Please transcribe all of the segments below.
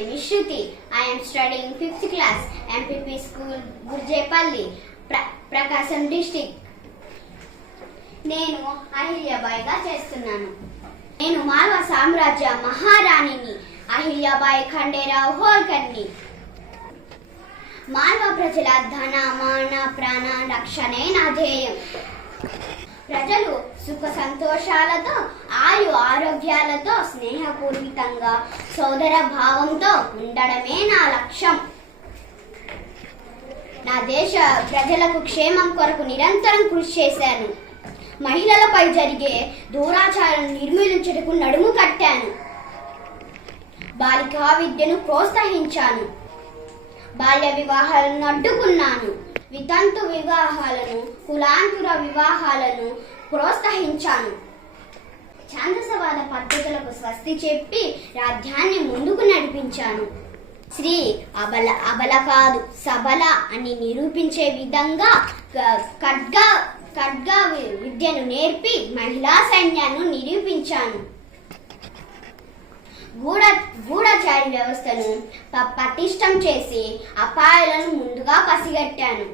name is Shruti. I am studying 5th class, MPP School, Gurjepalli, Prakasam district. నేను అహిల్యాబాయిగా చేస్తున్నాను. నేను మాల్వా సామ్రాజ్య మహారాణిని అహిల్యాబాయి ఖండేరావు హోల్కర్ని. మాల్వా ప్రజల ధన మాన ప్రాణ రక్షణే నా ధ్యేయం. ప్రజలు సుఖ సంతోషాలతో ఆయు ఆరోగ్యాలతో స్నేహపూర్వితంగా సోదర భావంతో ఉండడమే నా లక్ష్యం. నా దేశ ప్రజలకు క్షేమం కొరకు నిరంతరం కృషి చేశాను. మహిళలపై జరిగే దూరాచారం నిర్మూలించుటకు నడుము కట్టాను. బాలికా విద్యను ప్రోత్సహించాను. బాల్య వివాహాలను అడ్డుకున్నాను. వితంతు వివాహాలను, కులాంతుర వివాహాలను ప్రోత్సహించాను. ఛాందసవాద పద్ధతులకు స్వస్తి చెప్పి రాజ్యాన్ని ముందుకు నడిపించాను. స్త్రీ అబల కాదు సబల అని నిరూపించే విధంగా ఖడ్గ విద్యను నేర్పి మహిళా సైన్యాన్ని నిరూపించాను. గూఢచారి వ్యవస్థను పటిష్టం చేసి అపాయాలను ముందుగా పసిగట్టాను.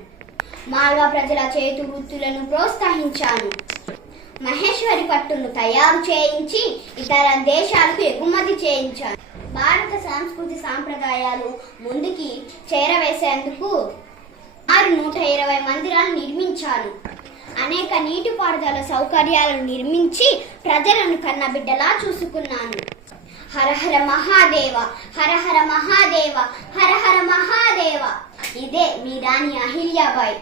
మాల్వా ప్రజల చేతి వృత్తులను ప్రోత్సహించాను. మహేశ్వరి పట్టును తయారు చేయించి ఇతర దేశాలకు ఎగుమతి చేయించాను. భారత సంస్కృతి సాంప్రదాయాలు ముందుకి చేరవేసేందుకు 120 మందిరాలను నిర్మించాను. అనేక నీటిపారుదల సౌకర్యాలను నిర్మించి ప్రజలను కన్నబిడ్డలా చూసుకున్నాను. హర హర మహాదేవ, హర హర మహాదేవ, హర హర మహాదేవ. ఇదే మీ రాణి అహిల్యాబాయి.